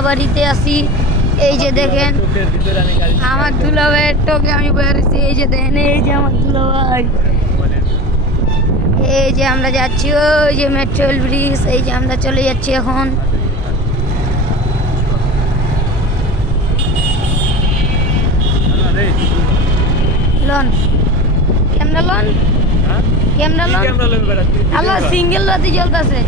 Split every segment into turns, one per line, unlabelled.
দিয়াবাড়িতে আসি এই যে দেখেন
আমার ভিতরে
ভাইয়ের টোকে আমি বেরোছি এই যে দেখেন এই যে আমার দুলাভাই।
ভাই
এই যে আমরা যাচ্ছি ওই যে মেট্রো ব্রিজ। এই যে আমরা চলে যাচ্ছি এখন। লন। ক্যামেরা লন? ক্যামেরা লন? আল্লাহ সিঙ্গেল রাতি চলতেছে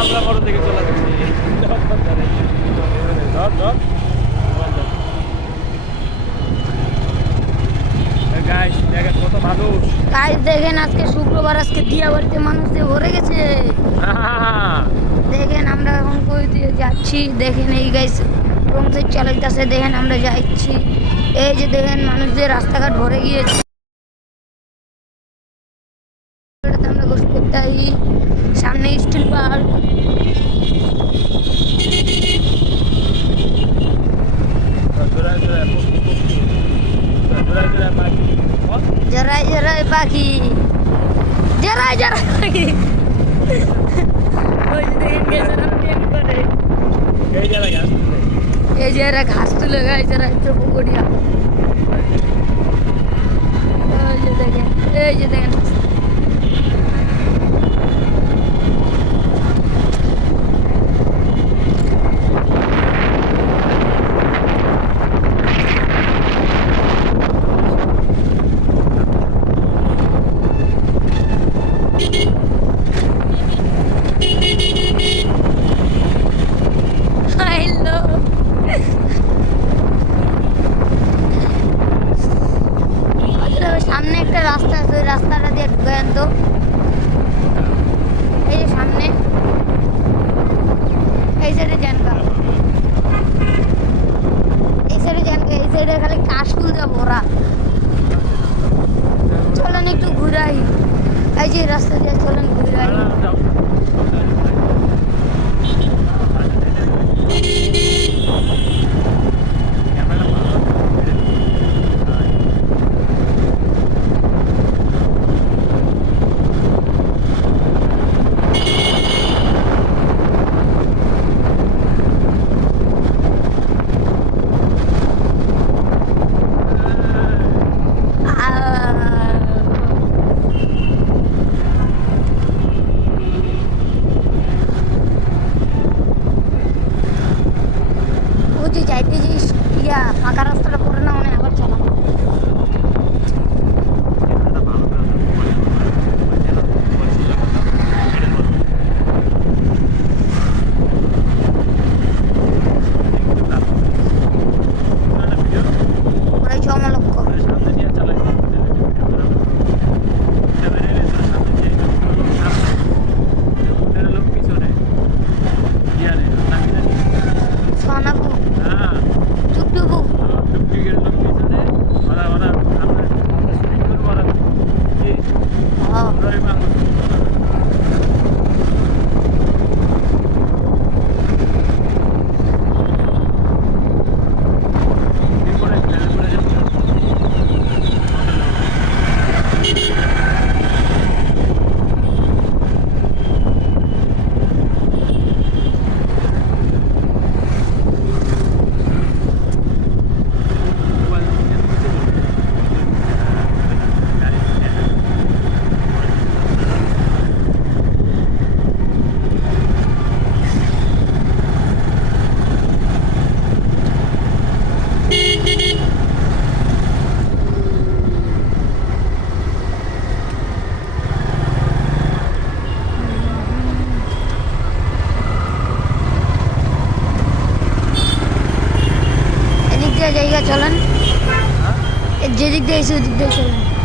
আমরা বড় দিকে চলে যাচ্ছি ধর ধর গাইস দেখেন কত মানুষ
কাজ দেখেন আজকে শুক্রবার আজকে দিয়াবাড়িতে মানুষদের ভরে গেছে দেখেন আমরা এখন দিয়ে যাচ্ছি দেখেন এই গাইস রংসের চালাইতেছে দেখেন আমরা যাচ্ছি এই যে দেখেন মানুষদের রাস্তাঘাট ভরে গিয়েছে আমরা সামনে স্টিল পার্ক জরাই জরাই পাখি ওই যে দেখেন গেছে ট্রেন করে
এই জায়গায় আসতেছে
এই যে এরা ঘাস তুলে গাইছে রাজ্য পুকুরিয়া এই যে দেখেন এই যে দেখেন হ্যালো সামনে একটা রাস্তা আছে, ওই রাস্তাটা দিয়ে ঢুকে তো। এই যে সামনে। এই সাইডে গা। এই সাইডে গা, এই সাইডে খালি কাশফুল যাব ওরা চলেন একটু ঘুরাই। এই যে রাস্তা দিয়ে চলেন যে ইয়া ফাঁকা রাস্তাটা পড়ে না মানে আবার চালাবো। যেদিক দিয়ে এসে ওদিক দিয়ে চলেন